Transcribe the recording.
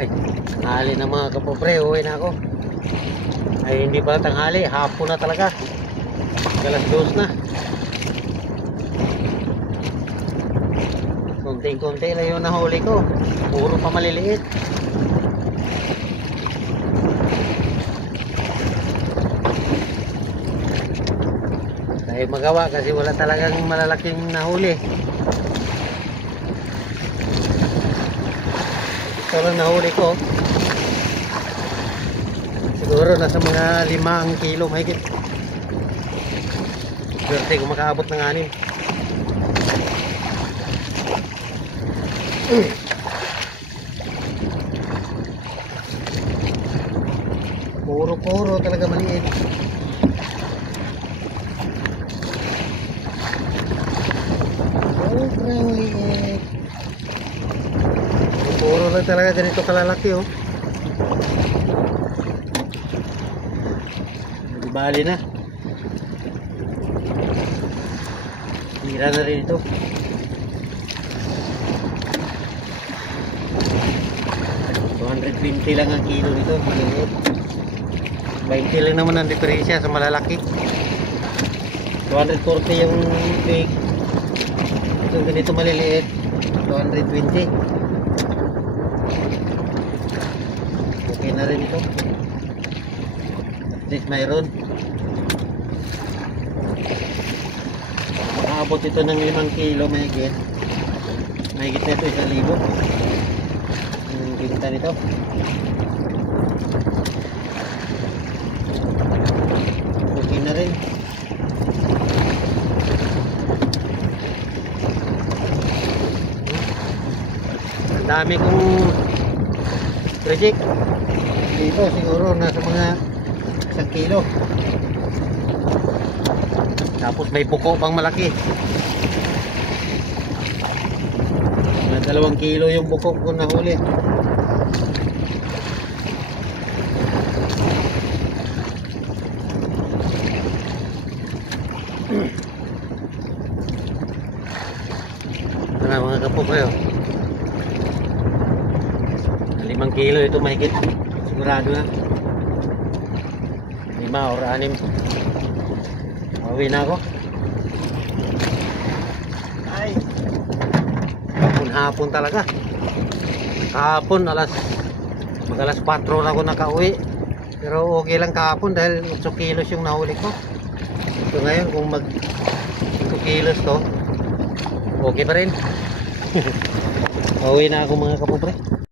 Ay, tanghali na mga kapobre, uwi na ako. Ay, hindi pala tanghali, hapon na talaga. Alas 2 na. Konting-konti lang yung nahuli ko. Puro pa maliliit. Ay magawa kasi wala talagang malalaking nahuli. Ito lang nahuli ko. Siguro nasa mga 5 kilo mahigit. Swerte kung makaabot ng 6. Puro talaga maliit. Sobrang liit. Puro lang talaga ganito kalalaki oh. Bali na. Tira na rin ito. $220 lang ang kilo nito. Maliit. 20 lang naman ang diferensya sa malalaki. 240 yung big. Ito ganito maliliit. 220. Okay na rin ito. At least mayroon. Makaabot ito ng 5 kilo mahigit. Mahigit na ito 1,000. Yung kinta nito. Okay na rin. Ang dami kong project. Dito siguro nasa mga 1 kilo. Tapos may buko pang malaki. Mga 2 kilo yung buko ko nahuli. Ito na mga kapok kayo. 5 kilo ito mahigit. Sigurado na. 5 or 6. Uwi na ako. Ay. Hapon talaga. Kahapon alas 4 na ako nakauwi. Pero okay lang kahapon dahil 8 kilos yung nahuli ko. So ngayon kung mag 5 kilos to, okay pa rin. Uwi na ako mga kapobre.